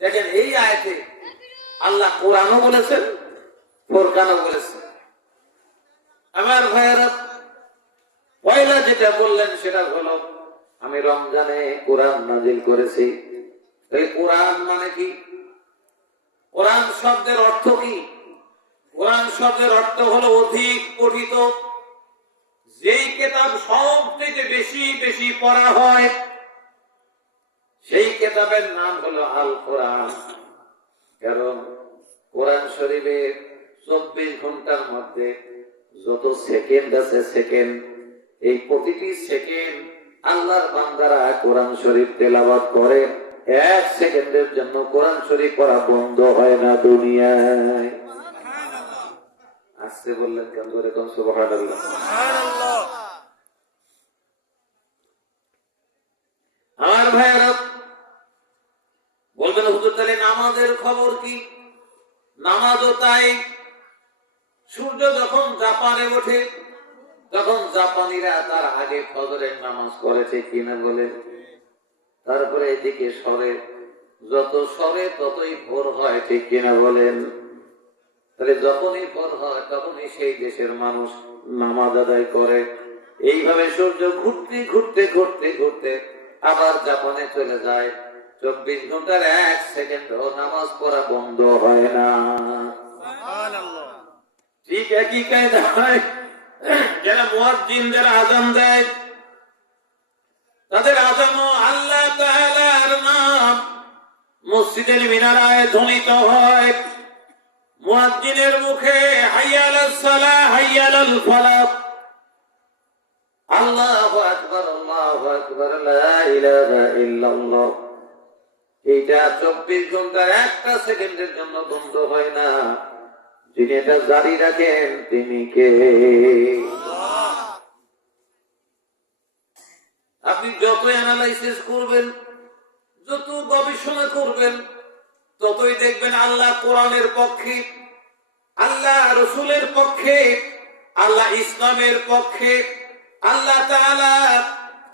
দেখেন, এই আয়াতে আল্লাহ কোরআনও বলেছেন, ফোরকানও বলেছেন। আমার ভাইয়েরা, পয়লা যেটা বললেন সেটা হলো, আমি রমজানে কোরআন নাজিল করেছি। এই কোরআন মানে কি? কোরআন শব্দের অর্থ কি? কোরআন শব্দের অর্থ হলো অধিক পঠিত। যেই কেতাব সবথেকে বেশি বেশি পড়া হয় কেতাবের নাম হলো আল কোরআন কারণ কোরআন শরীফের চব্বিশ ঘণ্টার মধ্যে যত সেকেন্ড আছে সেকেন্ড এই প্রতিটি সেকেন্ড আল্লাহর বান্দারা কোরআন শরীফ তেলাবাদ করে। এক সেকেন্ডের জন্য কোরআন শরীফ পড়া বন্ধ হয় না দুনিয়ায়। আসতে বললেন কেন করে? কোন সুবহানাল্লাহ আমার ভাইয়েরা বলবেন হুজুর তাহলে নামাজের খবর কি নামাজও তাই সূর্য যখন জাপানে ওঠে তখন জাপানিরা তার আগে ফজরের নামাজ পড়েছে কিনা বলে। তারপরে এদিকে সরে যত সরে ততই ভোর হয়, ঠিক কিনা বলেন? তাহলে যখনই ভোর হয়, তখনই সেই দেশের মানুষ নামাজ আদায় করে। এইভাবে সূর্য ঘুরতে ঘুরতে ঘুরতে ঘুরতে আবার জাপানে চলে যায়। চব্বিশ ঘণ্টার এক সেকেন্ড নামাজ পড়া বন্ধ হয় না। ঠিক একই কায়দায় যারা মুয়াজ্জিন, যারা আজান দেয়, তাদের আজানও আল্লাহ তাআলার নাম মসজিদের মিনারায় ধ্বনিত হয়। মুয়াজ্জিনের মুখে হাইয়াল ফালাহ আল্লাহু আকবার আল্লাহু আকবার, লা ইলাহা ইল্লাল্লাহ। এটা চব্বিশ ঘণ্টার একটা সেকেন্ডের জন্য বন্ধ হয় না। যিনি এটা জারি রাখেন, তিনি কে? আপনি যত অ্যানালাইসিস করবেন, যত গবেষণা করবেন, ততই দেখবেন আল্লাহ কোরআনের পক্ষে আল্লাহ রসুলের পক্ষে, আল্লাহ ইসলামের পক্ষে, আল্লাহ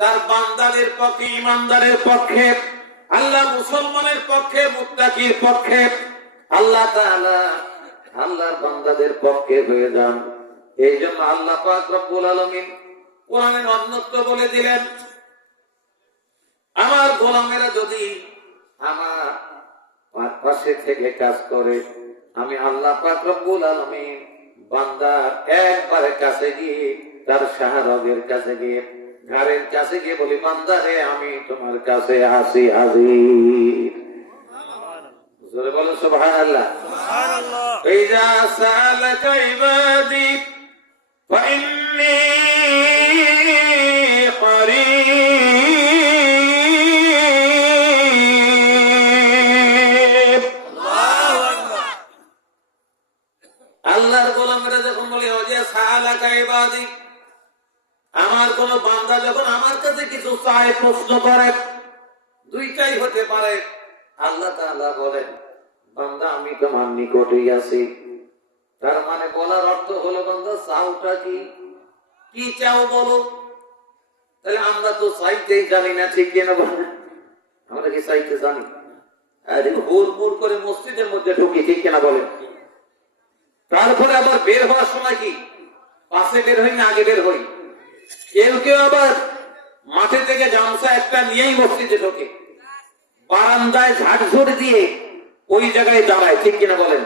তার বান্দাদের পক্ষে, ইমানদারের পক্ষে, আল্লাহ মুসলমানের পক্ষে, মুত্তাকির পক্ষে, আল্লাহ তাআলা আল্লাহর বান্দাদের পক্ষে হয়ে যান। এই জন্য আল্লাহ পাক রব্বুল আলামিন কোরআনের অন্যত্ব বলে দিলেন, আমার গোলামেরা যদি আমার পাশে থেকে কাজ করে, আমি আল্লাহ পাক রব্বুল আলামিন বান্দার একবারে কাছে গিয়ে, তার শাহরগের কাছে গিয়ে ঘরের কাছে গিয়ে বলি বান্দারে আমি তোমার কাছে আসি হাজির জোরে বলো সুবহানাল্লাহ। আল্লাহর গোলামরা যখন বলি ওয়া সালাকা ইবাদি আমার কোন বান্দা যখন আমার কাছে কিছু চায় প্রশ্ন করে দুইটাই হতে পারে আল্লাহ তাআলা বলে নিকটেই আছি তার মানে বলার অর্থ হলো বান্দা, চাওটা কি? কি চাও বলো? তাহলে আমরা তো চাইতেই জানি না ঠিক কিনা বলে। আমরা কি চাইতে জানি? করে মসজিদের মধ্যে ঢুকি, ঠিক কিনা বলেন? তারপরে আবার বের হওয়ার সময় কি? পাশে বের হই না, আগে বের হই? কেউ কেউ আবার মাঠে থেকে গামছা একটা নিয়েই মসজিদে ঢোকে। বারান্দায় ঝাড়ঝুড় দিয়ে ওই জায়গায় দাঁড়ায়, ঠিক কিনা বলেন?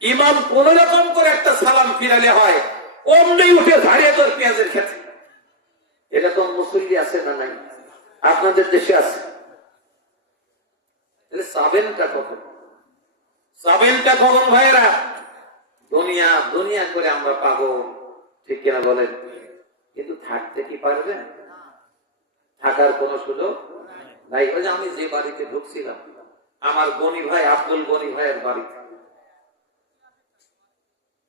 ইমাম কোন রকম করে একটা সালাম ফিরালে হয়, অমনি উঠে ঝাড়িয়ে তোর পেঁয়াজের খেতে। তো মুসল্লি আছে না নাই? আপনাদের দেশে আছে? কখন? দুনিয়া দুনিয়া করে আমরা পাবো ঠিক কিনা বলেন? কিন্তু থাকতে কি থাকার কোনো সুযোগ আমি যে বাড়িতে ঢুকছিলাম আমার গনি ভাই, আব্দুল গনি ভাইয়ের বাড়িতে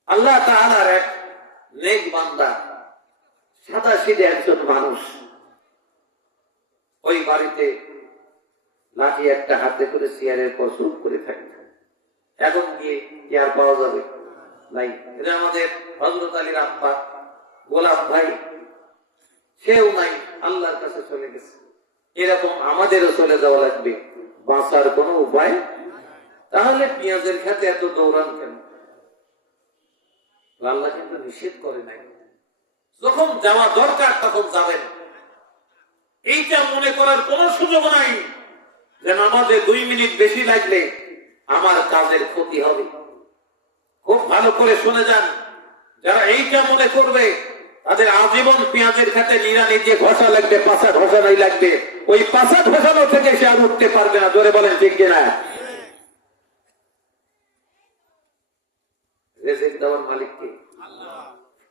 আল্লাহ তাআলার এক নেক বান্দা সাদা সিধে একজন মানুষ। ওই বাড়িতে লাঠি একটা হাতে করে চেয়ারের পর চুপ করে থাকে। এখন গিয়ে চেয়ার পাওয়া যাবে? নাই। এটা আমাদের হজরত আলীর আব্বা গোলাপ ভাই, সেও নাই, আল্লাহর কাছে চলে গেছে। এরকম আমাদেরও চলে যাওয়া লাগবে। বাঁচার কোনো উপায় তাহলে পেঁয়াজের খেতে এত দৌড়ান কেন? আল্লাহ কিন্তু নিষেধ করে নাই। যখন যাওয়া দরকার তখন যাবেন। এইটা মনে করার কোনো সুযোগ নাই যেন আমাদের দুই মিনিট বেশি লাগলে আমার কাজের ক্ষতি হবে। খুব ভালো করে শুনে যান। যারা এইটা মনে করবে তাদের আজীবন পেঁয়াজের খাতে নিরানি দিয়ে ঘষা লাগবে পাশা ঘষানাই লাগবে। ওই পাশা ঘষানো থেকে সে আর উঠতে পারবে না। জোরে বলেন ঠিক কিনা? রেজেক দেওয়ার মালিককে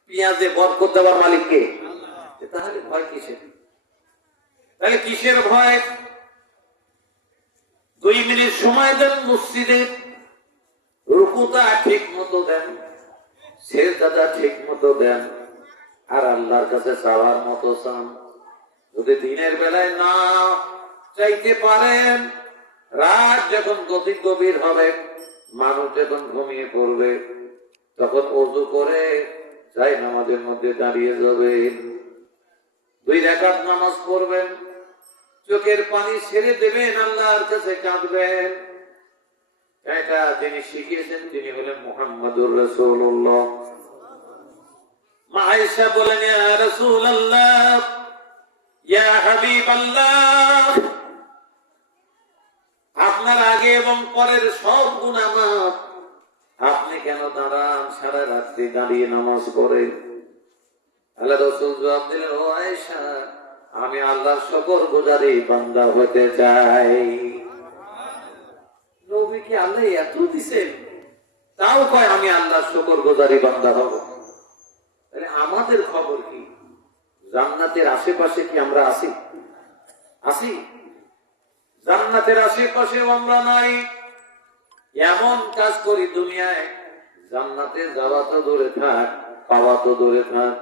পেঁয়াজে বরকত দেওয়ার মালিককে তাহলে ভয় কিসের? তাহলে কিসের ভয়? দুই মিনিট সময় দেন মসজিদে। ঠিক মতো দেন সেজদাটা ঠিক মতো দেন। আর আল্লাহর কাছে চাওয়ার মতো চান। যদি দিনের বেলায় না চাইতে পারেন, রাত যখন গতি গভীর হবে, মানুষ যখন ঘুমিয়ে পড়বে, তখন অজু করে যাই নামাজের মধ্যে দাঁড়িয়ে যাবেন। দুই রেখাত নামাজ পড়বেন, চোখের পানি ছেড়ে দেবেন, আল্লাহর কাছে কাঁদবেন। এটা যিনি শিখিয়েছেন, তিনি হলেন মোহাম্মদুর রসুল্লাহ মা বলেন, ইয়া রাসূলুল্লাহ আপনার আগে এবং পরের সব গুনাহ মাফ আপনি কেন দাঁড়ান? সারা রাত্রি দাঁড়িয়ে নামাজ পড়েন। আল্লাহ রসুল জবাব দিলেন, ও আয়েশা, আমি আল্লাহ শকর গুজারি বান্দা হতে চাই। নবীকে আল্লাহ এত দিছেন? তাও কয়, আমি আল্লাহ শকর গুজারি বান্দা হব তাহলে আমাদের খবর কি জান্নাতের আশেপাশে কি আমরা আছি? আছি। জান্নাতের আশেপাশে আমরা নাই। এমন কাজ করি দুনিয়ায়, জান্নাতে যাওয়া তো দূরে থাক, পাওয়া তো দূরে থাক,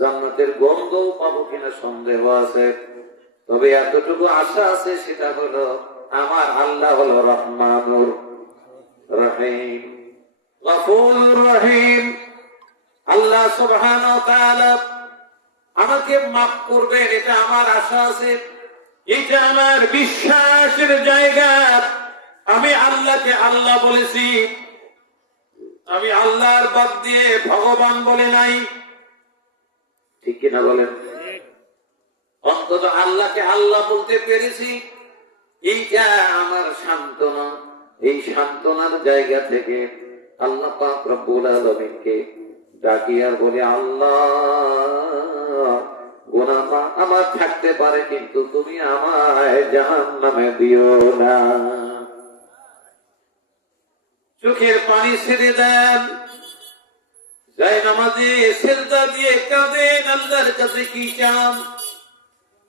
জান্নাতের গন্ধও পাবো কিনা সন্দেহ আছে। তবে এতটুকু আশা আছে, সেটা হলো আমার আল্লাহ হলো রহমানুর রহিম। গফুর রহিম। আল্লাহ সুবহানাহু ওয়া তাআলা আমাকে মাফ করবেন, এটা আমার আশা আছে। এটা আমার বিশ্বাসের জায়গা। আমি আল্লাহকে আল্লাহ বলেছি। আমি আল্লাহর বাদ দিয়ে ভগবান বলে নাই। ঠিক কিনা বলেন? অন্তত আল্লাহকে আল্লাহ বলতে পেরেছি। এইটা আমার সান্ত্বনা। এই সান্ত্বনার জায়গা থেকে আল্লাহ পাক রব্বুল আলমিনকে ডাকি আর বলে, আল্লাহ গুনাহ আমার থাকতে পারে, কিন্তু তুমি আমায় জাহান নামে দিও না। চোখের পানি ছেড়ে দেন নামাজে সেলদা দিয়ে কাছে কি চান?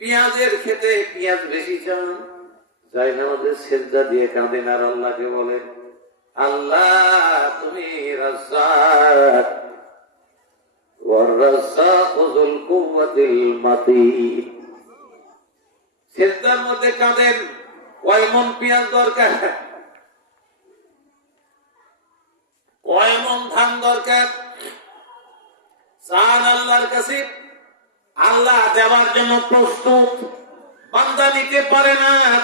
পেঁয়াজের খেতে পেঁয়াজ বেশি চান? যাই নামাজে সেলদা দিয়ে কাঁদেন আর আল্লাহকে বলেন, আল্লাহ তুমি রাজ্জাক। কয় কয় আল্লাহ দেওয়ার জন্য প্রস্তুত। বান্দা নিতে পারে না।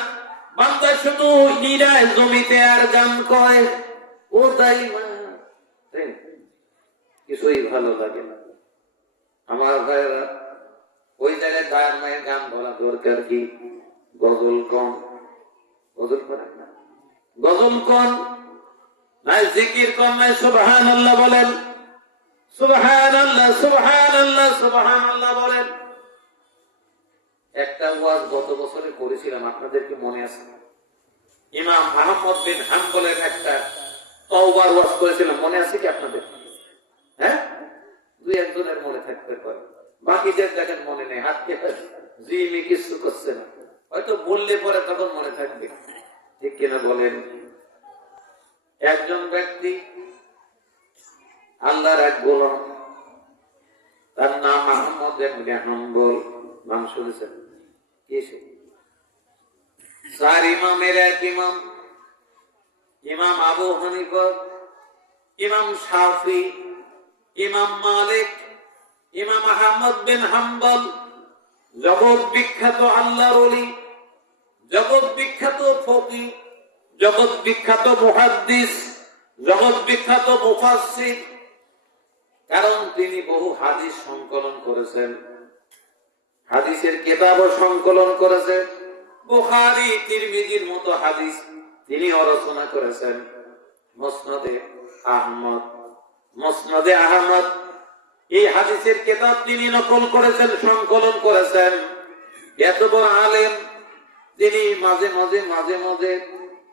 বান্দা শুধু নিরায় জমিতে আর গান করে। ও তাই? কিছুই ভালো লাগে না। আমার ভাইয়েরা, ওই জায়গায় গায়ের মায়ের গান বলা দরকার কি? গজল কম। গজল করেন গজল কম। নাই জিকির কম, নাই সুবহান আল্লাহ বলেন। সুবহান আল্লাহ সুবহান আল্লাহ সুবহান আল্লাহ বলেন। একটা ওয়াজ গত বছরে করেছিলাম, আপনাদের কি মনে আছে? ইমাম আহমদ বিন হাম্বলের একটা তওবার ওয়াজ করেছিলাম, মনে আছে কি আপনাদের? হ্যাঁ? দুই একজনের মনে থাকতে পারে। বাকিদের দেখেন মনে নেই হাতকে জিমি কিছু করছে না। হয়তো বললে পরে তখন মনে থাকবে। ঠিক কিনা বলেন? একজন ব্যক্তি আল্লাহর এক গোলাম, তার নাম আহমদ এমনি হাম্বল। নাম শুনেছেন? কি? চার ইমামের এক ইমাম ইমাম আবু হানিফা, ইমাম শাফি ইমাম মালিক, ইমাম আহমদ বিন হাম্বল, জগৎ বিখ্যাত আল্লাহর অলি জগৎ বিখ্যাত ফকি, জগৎ বিখ্যাত মুহাদ্দিস, জগৎ বিখ্যাত মুফাসসির। কারণ তিনি বহু হাদিস সংকলন করেছেন। হাদিসের কেতাবও সংকলন করেছেন। বুখারী, তিরমিজির মতো হাদিস তিনি রচনা করেছেন। মসনদে আহমদ মসনদে আহমদ। এই হাদিসের কেতাব তিনি নকল করেছেন, সংকলন করেছেন। এত বড় আলেম তিনি মাঝে মাঝে মাঝে মাঝে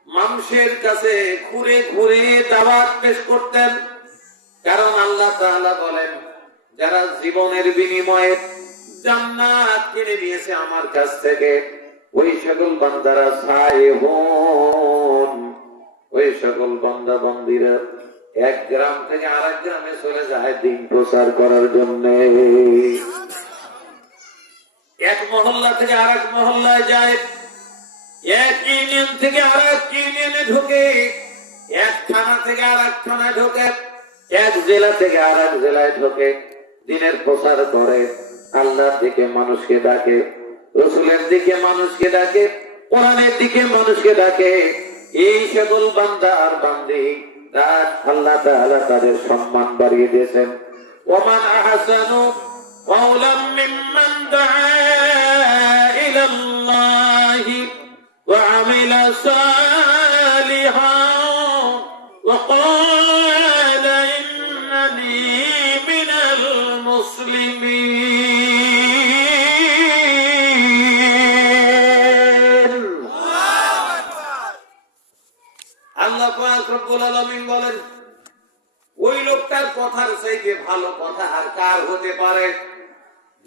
মানুষের কাছে ঘুরে ঘুরে দাওয়াত পেশ করতেন। কারণ আল্লাহ তাআলা বলেন, যারা জীবনের বিনিময়ে জান্নাত কিনে নিয়েছে আমার কাছ থেকে, ওই সকল বান্দারা ছায় হন। ওই সকল বান্দা বন্দিরা এক গ্রাম থেকে আরেক গ্রামে চলে যায় দিন প্রচার করার জন্য। এক মহল্লা থেকে আরেক মহল্লায় যায়, এক ইউনিয়ন থেকে আরেক ইউনিয়নে ঢোকে, এক থানা থেকে আরেক থানায় ঢোকে, এক জেলা থেকে আরেক জেলায় ঢোকে, দিনের প্রচার করে। আল্লাহর দিকে মানুষকে ডাকে, রসুলের দিকে মানুষকে ডাকে, কোরআনের দিকে মানুষকে ডাকে। এই সকল বান্দা আর বান্দি তার আল্লাহ তাআলা তাদের সম্মান বাড়িয়ে দিয়েছেন ওমান আহসানু قولا ممن دعا إلى الله وعمل صالحا وقال বলেন, ওই লোকটার কথার চাইতে ভালো কথা আর কার হতে পারে?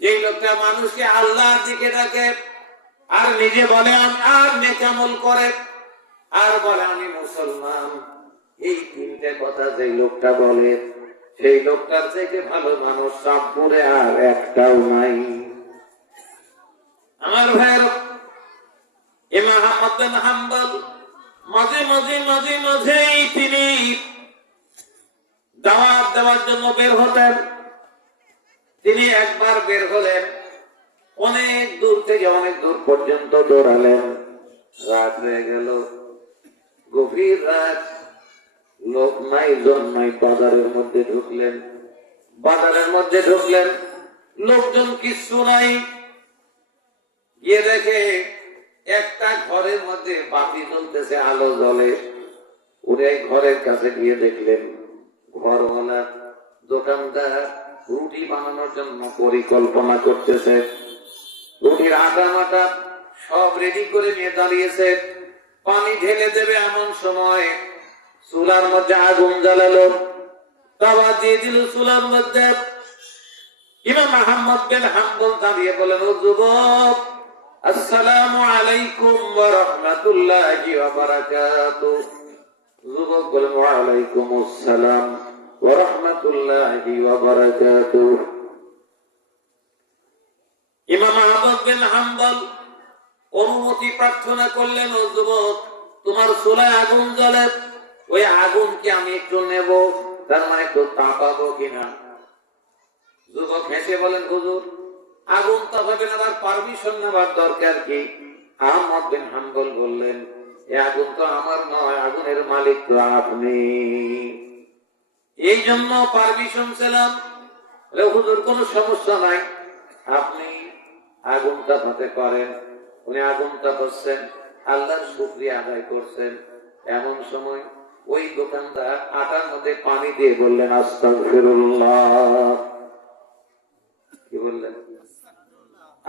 যে লোকটা মানুষকে আল্লাহর দিকে ডাকে, আর নিজে বলে আর নেকামল করে। আর বলে, আমি মুসলমান। এই তিনটে কথা যে লোকটা বলে, সেই লোকটার চাইতে ভালো মানুষ চাঁদপুরে আর একটাও নাই। আমার ভাইয়ের ইমাম হাম্বল মাঝে মাঝে মাঝে, মাঝেই তিনি দাওয়াত দেওয়ার জন্য বের হতেন। তিনি একবার বের হলেন, অনেক দূর থেকে, অনেক দূর পর্যন্ত দৌড়ালেন। রাত হয়ে গেল, গভীর রাত। লোক নাই জন নাই বাজারের মধ্যে ঢুকলেন। বাজারের মধ্যে ঢুকলেন। লোকজন কিচ্ছু নাই। গিয়ে দেখে একটা ঘরের মধ্যে বাতি জ্বলতেছে, আলো জ্বলে। উনি ঘরের কাছে গিয়ে দেখলেন ঘরওয়ালা দোকানদার রুটি বানানোর জন্য পরিকল্পনা করতেছে। রুটির আটা মাটা সব রেডি করে নিয়ে দাঁড়িয়েছে। পানি ঢেলে দেবে এমন সময় চুলার মধ্যে আগুন জ্বালালো। তাওয়া দিয়ে দিল চুলার মধ্যে। ইমাম আহমদ বিন হাম্বল দাঁড়িয়ে বলেন ও যুবক আসসালামু আলাইকুম ওয়া রাহমাতুল্লাহি ওয়া ওয়া আলাইকুম আসসালাম ওয়া রাহমাতুল্লাহি ওয়া ইমাম আহমদ বিন হাম্বল অনুমতি প্রার্থনা করলেন, ও যুবক, তোমার চুলায় আগুন জ্বলে, ওই আগুন কি আমি একটু নেব। তার মানে একটু তাপাবো কিনা? যুবক হেসে বলেন, হুজুর আগুন তাপাবেন আবার পারমিশন নেবার দরকার কি? আহমদ বিন হাম্বল বললেন, এ আগুন তো আমার নয়, আগুনের মালিক তো আপনি। এই জন্য পারমিশন ছিলাম হুজুর, কোনো সমস্যা নাই। আপনি আগুন তাপাতে পারেন উনি আগুন তাপাচ্ছেন আল্লাহর শুক্রিয়া আদায় করছেন। এমন সময় ওই দোকানদার আটার মধ্যে পানি দিয়ে বললেন, আস্তাগফিরুল্লাহ। কি বললেন?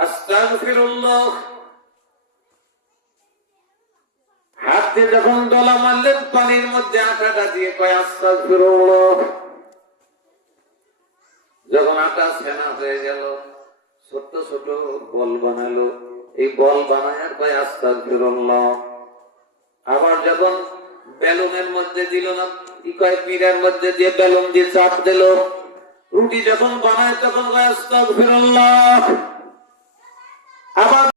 আস্তাগফিরুল্লাহ। যখন মারলেন, পানির মধ্যে আটাটা দিয়ে কয় যখন আটা সেনা হয়ে গেল ছোট বল বানালো। এই বল বানায় আর কয় আবার যখন বেলুনের মধ্যে দিল না, কি কয়, পীরের মধ্যে দিয়ে বেলুন দিয়ে চাপ দিল। রুটি যখন বানায়, তখন কয়, আস্তাগফিরুল্লাহ। আবার